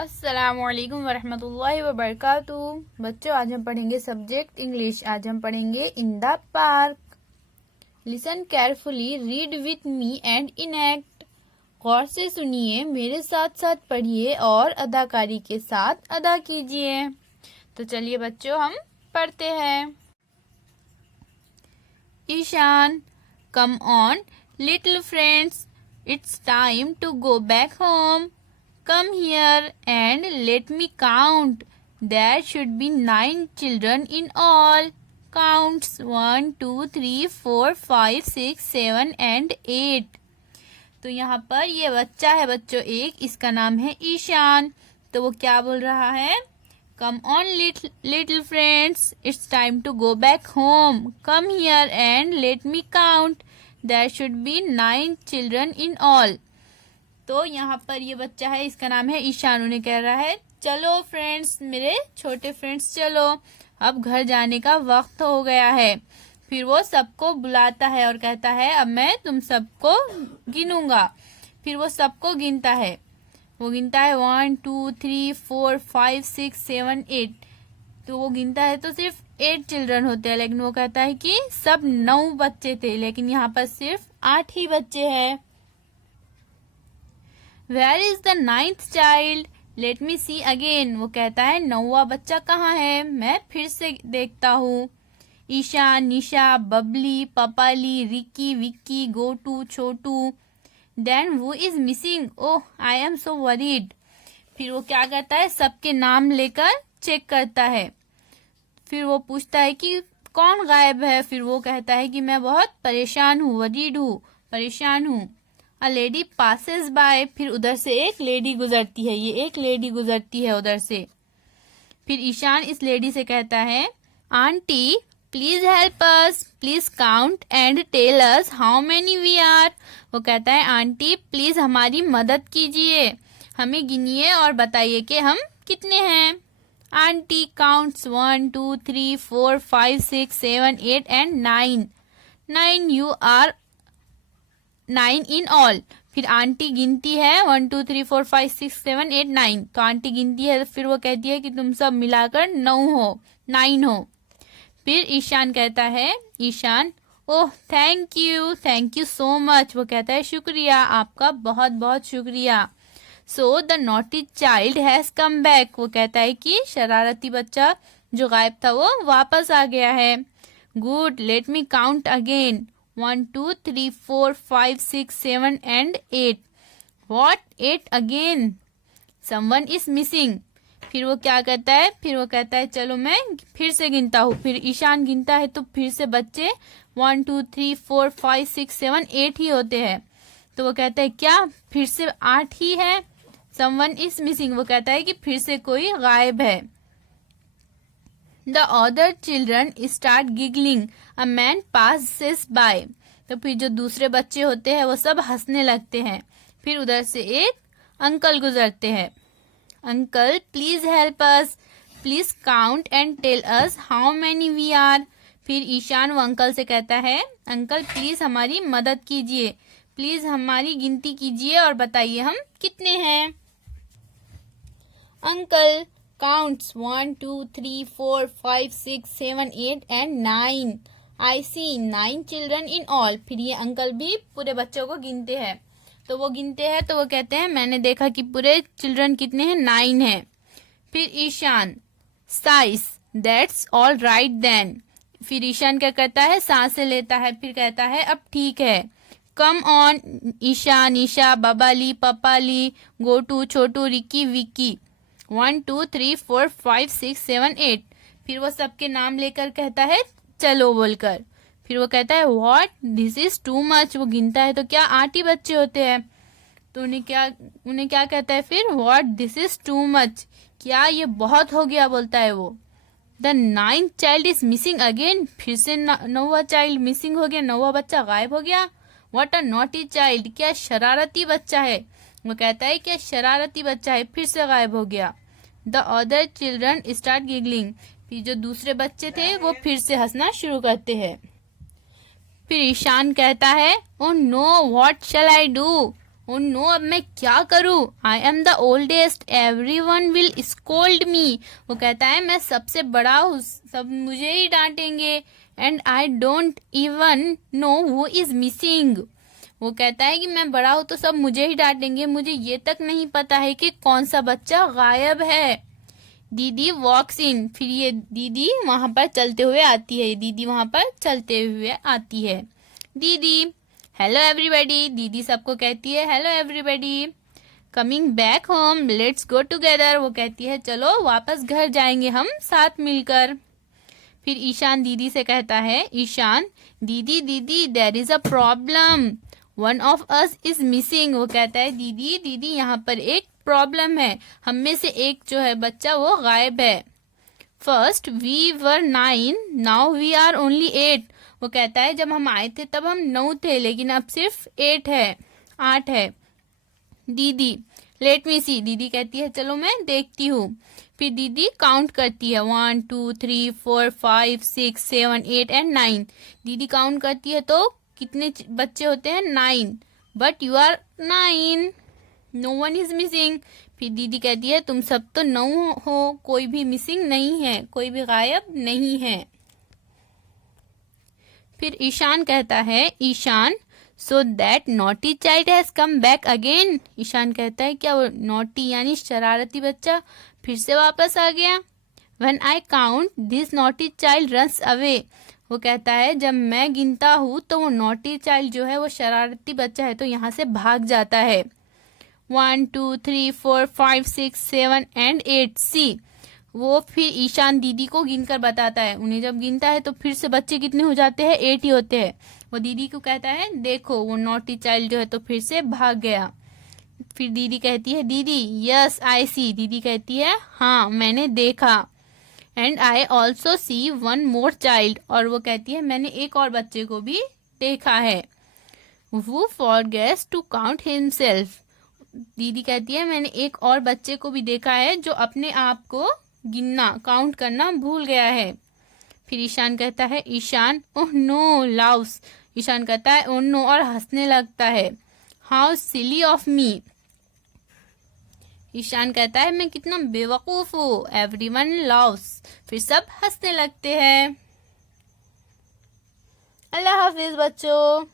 अस्सलामुअलैकुम वरहमतुल्लाहि वबरकातुहू। बच्चों, आज हम पढ़ेंगे सब्जेक्ट इंग्लिश। आज हम पढ़ेंगे in the park. Listen carefully, read with me and enact. गौर से सुनिए, मेरे साथ साथ पढ़िए और अदाकारी के साथ अदा कीजिए। तो चलिए बच्चों, हम पढ़ते हैं। Ishan, come on little friends, it's time to go back home. Come here and let me count. There should be 9 children in all. Counts 1, 2, 3, 4, 5, 6, 7 and 8. तो यहाँ पर ये बच्चा है बच्चों एक, इसका नाम है ईशान। तो वो क्या बोल रहा है? Come on little friends, it's time to go back home. Come here and let me count. There should be 9 children in all. तो यहाँ पर ये बच्चा है, इसका नाम है ईशान। उन्हें कह रहा है, चलो फ्रेंड्स, मेरे छोटे फ्रेंड्स, चलो अब घर जाने का वक्त हो गया है। फिर वो सबको बुलाता है और कहता है, अब मैं तुम सबको गिनूंगा। फिर वो सबको गिनता है। वो गिनता है 1, 2, 3, 4, 5, 6, 7, 8। तो वो गिनता है तो सिर्फ 8 चिल्ड्रन होते हैं, लेकिन वो कहता है कि सब 9 बच्चे थे, लेकिन यहाँ पर सिर्फ 8 ही बच्चे हैं। Where is the 9th child? Let me see again. वो कहता है 9वां बच्चा कहाँ है, मैं फिर से देखता हूँ। Isha, Nisha, Babli, Papali, Ricky, Vicky, Gotu, Chhotu. Then who is missing? Oh, I am so worried. फिर वो क्या करता है, सबके नाम लेकर चेक करता है। फिर वो पूछता है कि कौन गायब है। फिर वो कहता है कि मैं बहुत परेशान हूँ, वरीड हूँ, परेशान हूँ। A lady passes by. फिर उधर से एक लेडी गुजरती है। ये एक लेडी गुजरती है उधर से। फिर ईशान इस लेडी से कहता है, aunty please help us, please count and tell us how many we are. वो कहता है, आंटी प्लीज हमारी मदद कीजिए, हमें गिनिए और बताइए कि हम कितने हैं। Aunty counts 1, 2, 3, 4, 5, 6, 7, 8 and 9. 9 you are 9 in all. फिर आंटी गिनती है 1, 2, 3, 4, 5, 6, 7, 8, 9। तो आंटी गिनती है, फिर वो कहती है कि तुम सब मिलाकर 9 हो। फिर ईशान कहता है, Ishan, oh thank you so much. वो कहता है, शुक्रिया, आपका बहुत बहुत शुक्रिया। So the naughty child has come back. वो कहता है कि शरारती बच्चा जो गायब था वो वापस आ गया है। Good, let me count again. 1, 2, 3, 4, 5, 6, 7 and 8. What? 8 again? Someone is missing. फिर वो क्या कहता है, फिर वो कहता है, चलो मैं फिर से गिनता हूँ। फिर ईशान गिनता है तो फिर से बच्चे 1, 2, 3, 4, 5, 6, 7, 8 ही होते हैं। तो वो कहता है, क्या फिर से 8 ही है? Someone is missing. वो कहता है कि फिर से कोई गायब है। The other children start giggling. A man passes by. तो फिर जो दूसरे बच्चे होते हैं वो सब हंसने लगते हैं। फिर उधर से एक अंकल गुजरते हैं। Uncle please help us, please count and tell us how many we are. फिर ईशान वो अंकल से कहता है, अंकल प्लीज हमारी मदद कीजिए, प्लीज हमारी गिनती कीजिए और बताइए हम कितने हैं। Uncle counts 1, 2, 3, 4, 5, 6, 7, 8 and 9. I see 9 children in all. फिर ये अंकल भी पूरे बच्चों को गिनते हैं। तो वो गिनते हैं तो वो कहते हैं, मैंने देखा कि पूरे चिल्ड्रन कितने हैं, 9 हैं। फिर Ishan sighs, that's all right then. फिर ईशान क्या करता है, सांसें लेता है। फिर कहता है, अब ठीक है। Come on Isha, Nisha, Babli, Papali, Gotu, Chhotu, Ricky, Vicky. 1, 2, 3, 4, 5, 6, 7, 8। फिर वो सबके नाम लेकर कहता है, चलो बोलकर। फिर वो कहता है, what, this is too much. वो गिनता है तो क्या 8 ही बच्चे होते हैं। तो उन्हें क्या कहता है फिर, what, this is too much, क्या ये बहुत हो गया, बोलता है वो। The 9th child is missing again. फिर से 9वां चाइल्ड मिसिंग हो गया, 9वां बच्चा गायब हो गया। व्हाट अ नॉटी चाइल्ड, क्या शरारती बच्चा है। वो कहता है, क्या शरारती बच्चा है, फिर से गायब हो गया। The other children start giggling. फिर जो दूसरे बच्चे थे वो फिर से हंसना शुरू करते हैं। फिर ईशान कहता है, oh no, what shall I do. Oh no, अब मैं क्या करूं? I am the oldest, everyone will scold me. वो कहता है मैं सबसे बड़ा हूँ, सब मुझे ही डांटेंगे। And I don't even know who is missing. वो कहता है कि मैं बड़ा हूँ तो सब मुझे ही डांटेंगे, मुझे ये तक नहीं पता है कि कौन सा बच्चा गायब है। दीदी वॉक्स इन, फिर ये दीदी वहां पर चलते हुए आती है। दीदी वहां पर चलते हुए आती है। दीदी, हेलो एवरीबॉडी, दीदी सबको कहती है hello everybody, coming back home, let's go together. वो कहती है चलो वापस घर जाएंगे हम साथ मिलकर। फिर ईशान दीदी से कहता है, ईशान, दीदी दीदी there is a problem, one of us is missing. वो कहता है दीदी दीदी यहाँ पर एक प्रॉब्लम है, हम में से एक जो है बच्चा वो गायब है। First we were 9, now we are only 8। वो कहता है जब हम आए थे तब हम 9 थे, लेकिन अब सिर्फ 8 है। दीदी, लेट मी सी, दीदी कहती है चलो मैं देखती हूँ। फिर दीदी काउंट करती है 1 2 3 4 5 6 7 8 एंड 9। दीदी काउंट करती है तो कितने बच्चे होते हैं? 9। But you are 9, no one is missing. फिर दीदी कहती है तुम सब तो 9 हो, कोई भी मिसिंग नहीं है, कोई भी गायब नहीं है। फिर ईशान कहता है, Ishan, so that naughty child has come back again. Ishan कहता है क्या वो नॉटी यानी शरारती बच्चा फिर से वापस आ गया? When I count this naughty child runs away. वो कहता है जब मैं गिनता हूँ तो वो नॉटी चाइल्ड जो है वो शरारती बच्चा है तो यहाँ से भाग जाता है। 1 2 3 4 5 6 7 एंड 8 सी। वो फिर ईशान दीदी को गिनकर बताता है। उन्हें जब गिनता है तो फिर से बच्चे कितने हो जाते हैं? 8 ही होते हैं। वो दीदी को कहता है देखो वो नॉटी चाइल्ड जो है तो फिर से भाग गया। फिर दीदी कहती है दीदी यस आई सी। दीदी कहती है हाँ मैंने देखा। And I also see one more child. और वो कहती है मैंने एक और बच्चे को भी देखा है। वो फॉरगेट्स टू काउंट हिमसेल्फ। दीदी कहती है मैंने एक और बच्चे को भी देखा है जो अपने आप को गिनना काउंट करना भूल गया है। फिर ईशान कहता है Ishan, oh no, laughs. Ishan कहता है ओह नो और हंसने लगता है। How silly of me. Ishan कहता है मैं कितना बेवकूफ हूँ। Everyone laughs. फिर सब हंसने लगते हैं। अल्लाह हाफिज बच्चों।